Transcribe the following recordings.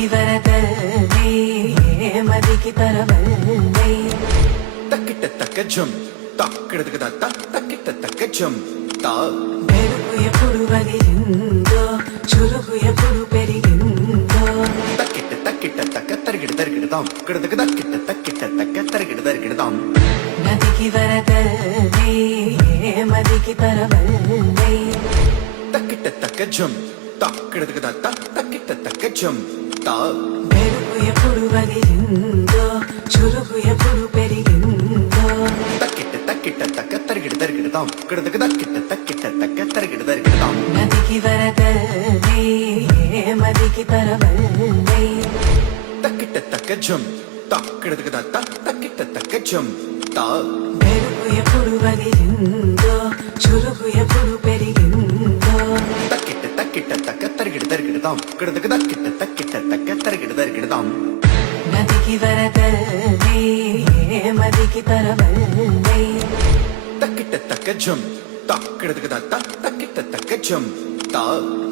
నదికి వరదల్ని మదికి పరవల్ని తక్కిట తక్కజం తక్కిడది కదా తక్కిట తక్కజం తా మెరుపు ఎప్పుడు వదిలిందో చురుకు ఎప్పుడు పెరిగిందో తక్కిట తక్కిట తక్క తరిగిడ తరిగిడదాం కిడదక తక్కిట తక్కిట తక్క తరిగిడ తరిగిడదాం నదికి వరదల్ని మదికి పరవల్ని తక్కిట తక్కజం తక్కిడది కదా తక్కిట తక్కజం తా మెరుపు ఎప్పుడు వదిలిందో చురుకు ఎప్పుడు పెరిగిందో తక్కిట తక్కిట తక్క తరిగిడ తరిగిడదాం కిడదక తక్కిట తక్కిట తక్క తరిగిడ తరిగిడదాం నదికి వరదల్ని మదికి పరవల్ని తక్కిట తక్కజం తక్కిడది కదా తక్కిట తక్కజం తా మెరుపు ఎప్పుడు వదిలిందో చురుకు ఎప్పుడు పెరిగిందో తక్కిట తక్కిట తక్క తరిగిడ తరిగిడదాం కిడదక తక్కిట తక్కిట తక్క తరిగిడ తరిగిడదాం నదికి వరదల్ని మదికి పరవల్ని తక్కిట తక్కజం తక్కిడది కదా తక్కిట తక్కజం తా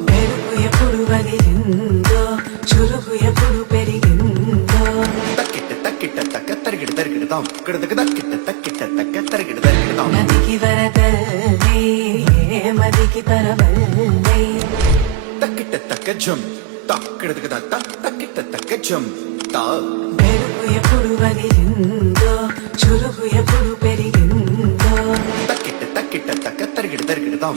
మెరుపు ఎప్పుడు వదిలిందో చురుకు ఎప్పుడు పెరిగిందో తక్కిట తక్కిట తక్క తరిగిడ తరిగిడదాం కిడదక తక్కిట తక్కిట తక్క తరిగిడ తరిగిడదాం నదికి వరదల్ని మదికి పరవల్ని తక్కిట తక్కజం తక్కిడది కదా తక్కిట తక్కజం తా మెరుపు ఎప్పుడు వదిలిందో చురుకు ఎప్పుడు పెరిగిందో తక్కిట తక్కిట తక్క తరిగిడ తరిగిడదాం